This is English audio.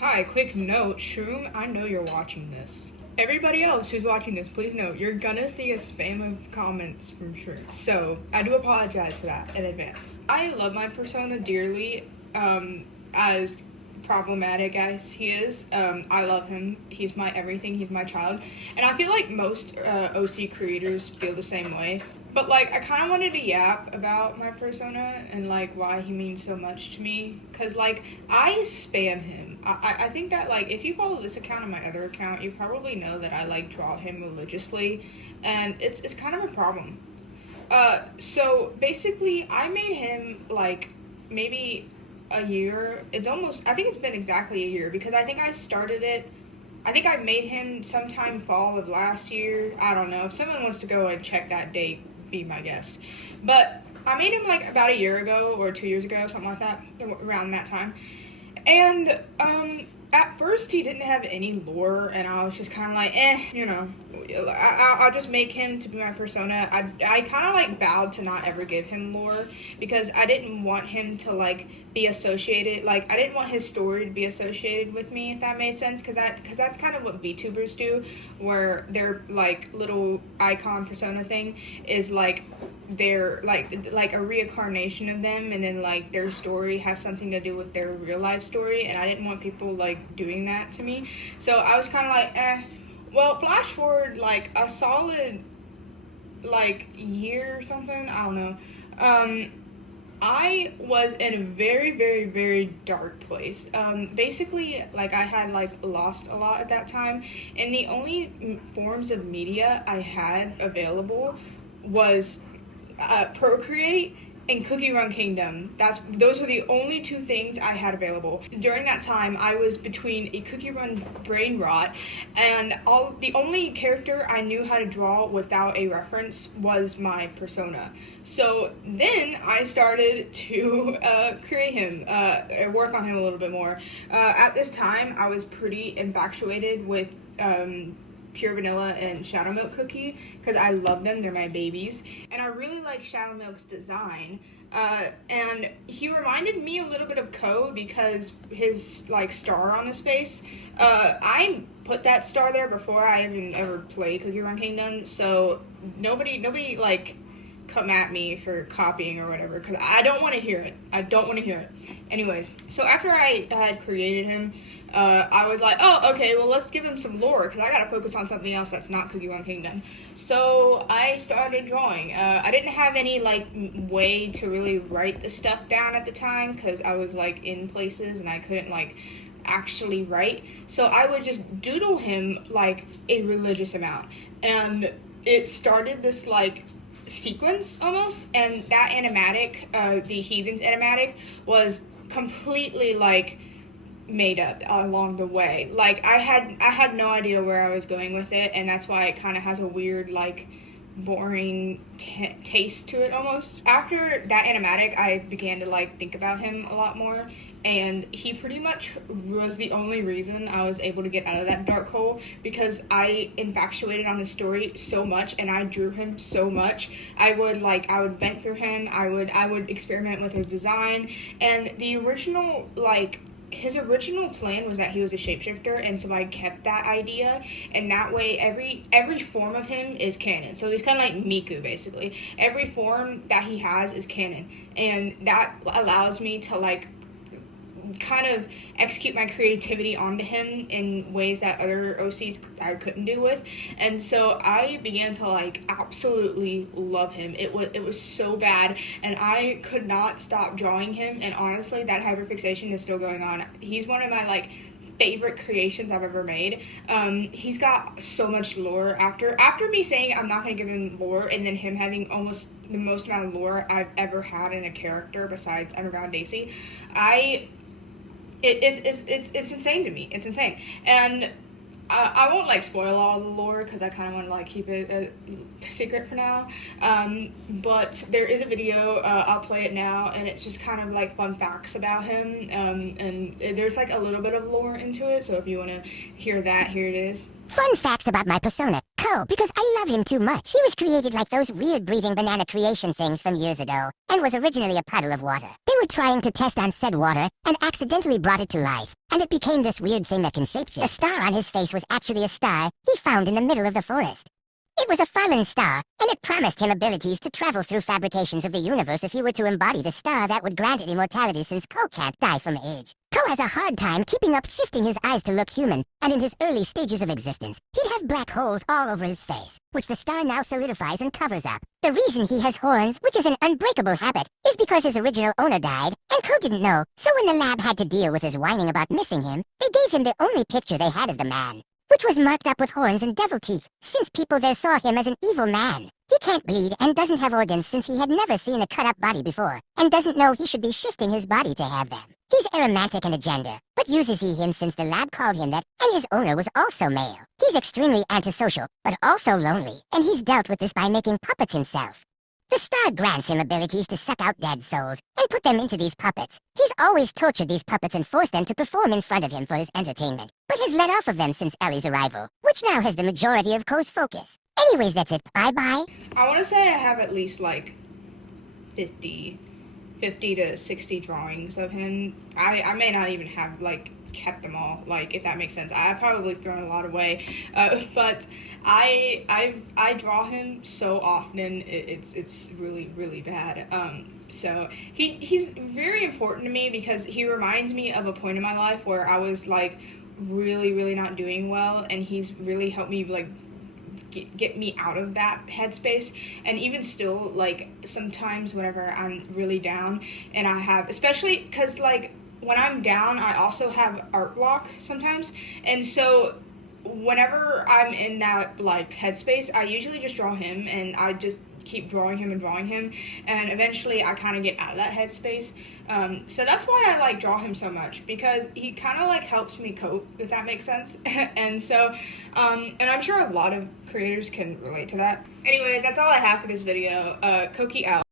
Hi, quick note, Shroom, I know you're watching this. Everybody else who's watching this, please note, you're gonna see a spam of comments from Shroom. So, I do apologize for that in advance. I love my persona dearly, as problematic as he is. I love him. He's my everything. He's my child. And I feel like most OC creators feel the same way. But like, I kind of wanted to yap about my persona and like why he means so much to me. Cause like, I spam him. I think that like, if you follow this account and my other account, you probably know that I like draw him religiously, and it's kind of a problem. So basically, I made him like maybe a year. It's almost. I think it's been exactly a year because I think I started it. I think I made him sometime fall of last year. I don't know. If someone wants to go and check that date, be my guest. But I made him like about a year ago or 2 years ago, something like that, around that time. And at first he didn't have any lore, and I was just kind of like, I'll just make him to be my persona. I kind of like vowed to not ever give him lore because I didn't want him to like be associated, like I didn't want his story to be associated with me, if that made sense, because that's kind of what VTubers do, where their like little icon persona thing is like they're like a reincarnation of them, and then like their story has something to do with their real life story, and I didn't want people like doing that to me. So I was kind of like, well, flash forward like a solid like year or something, I don't know. I was in a very, very, very dark place. Basically, like, I had, like, lost a lot at that time, and the only forms of media I had available was Procreate and Cookie Run Kingdom. Those were the only two things I had available. During that time, I was between a Cookie Run brain rot, and the only character I knew how to draw without a reference was my persona. So then I started to create him, work on him a little bit more. At this time, I was pretty infatuated with Pure Vanilla and Shadow Milk Cookie because I love them. They're my babies, and I really like Shadow Milk's design. And he reminded me a little bit of Ko because his like star on his face. I put that star there before I even ever played Cookie Run Kingdom, so nobody like come at me for copying or whatever because I don't want to hear it. I don't want to hear it. Anyways, so after I had created him, I was like, oh, okay, well, let's give him some lore, because I gotta focus on something else that's not Cookie Run Kingdom. So I started drawing. I didn't have any, like, way to really write the stuff down at the time, because I was, like, in places, and I couldn't, like, actually write. So I would just doodle him, like, a religious amount. And it started this, like, sequence, almost, and that animatic, the Heathens animatic, was completely, like, made up along the way. Like I had no idea where I was going with it, and that's why it kind of has a weird like boring taste to it almost. After that animatic, I began to like think about him a lot more, and he pretty much was the only reason I was able to get out of that dark hole, because I infatuated on the story so much and I drew him so much. I would vent through him, I would experiment with his design, and the original like his original plan was that he was a shapeshifter, and so I kept that idea, and that way every form of him is canon. So he's kind of like Miku, basically. Every form that he has is canon, and that allows me to like kind of execute my creativity onto him in ways that other OCs I couldn't do with. And so I began to like absolutely love him. It was so bad, and I could not stop drawing him, and honestly that hyperfixation is still going on. He's one of my like favorite creations I've ever made. He's got so much lore. After me saying I'm not going to give him lore, and then him having almost the most amount of lore I've ever had in a character besides Underground Daisy, it's insane to me. It's insane. And I won't like spoil all the lore because I kind of want to like keep it a secret for now. But there is a video, I'll play it now, and it's just kind of like fun facts about him. And there's like a little bit of lore into it, so if you want to hear that, here it is. Fun facts about my persona. No, because I love him too much. He was created like those weird breathing banana creation things from years ago, and was originally a puddle of water. They were trying to test on said water, and accidentally brought it to life, and it became this weird thing that can shapeshift. The star on his face was actually a star he found in the middle of the forest. It was a fallen star, and it promised him abilities to travel through fabrications of the universe if he were to embody the star that would grant it immortality, since Ko can't die from age. Ko has a hard time keeping up shifting his eyes to look human, and in his early stages of existence, he'd have black holes all over his face, which the star now solidifies and covers up. The reason he has horns, which is an unbreakable habit, is because his original owner died, and Ko didn't know, so when the lab had to deal with his whining about missing him, they gave him the only picture they had of the man, which was marked up with horns and devil teeth, since people there saw him as an evil man. He can't bleed and doesn't have organs since he had never seen a cut-up body before, and doesn't know he should be shifting his body to have them. He's aromantic and a gender, but uses he him since the lab called him that, and his owner was also male. He's extremely antisocial, but also lonely, and he's dealt with this by making puppets himself. The star grants him abilities to suck out dead souls and put them into these puppets. He's always tortured these puppets and forced them to perform in front of him for his entertainment, but has let off of them since Ellie's arrival, which now has the majority of Ko's focus. Anyways, that's it. Bye-bye. I want to say I have at least like 50 to 60 drawings of him. I may not even have like kept them all, like, if that makes sense. I've probably thrown a lot away, but I draw him so often, it's really bad. So he's very important to me because he reminds me of a point in my life where I was like really not doing well, and he's really helped me like get me out of that headspace. And even still, like, sometimes whenever I'm really down, and I have, especially because like when I'm down, I also have art block sometimes, and so whenever I'm in that like headspace, I usually just draw him, and I just keep drawing him, and eventually I kind of get out of that headspace. So that's why I like draw him so much, because he kind of like helps me cope, if that makes sense. And so and I'm sure a lot of creators can relate to that. Anyways, that's all I have for this video. Koki out.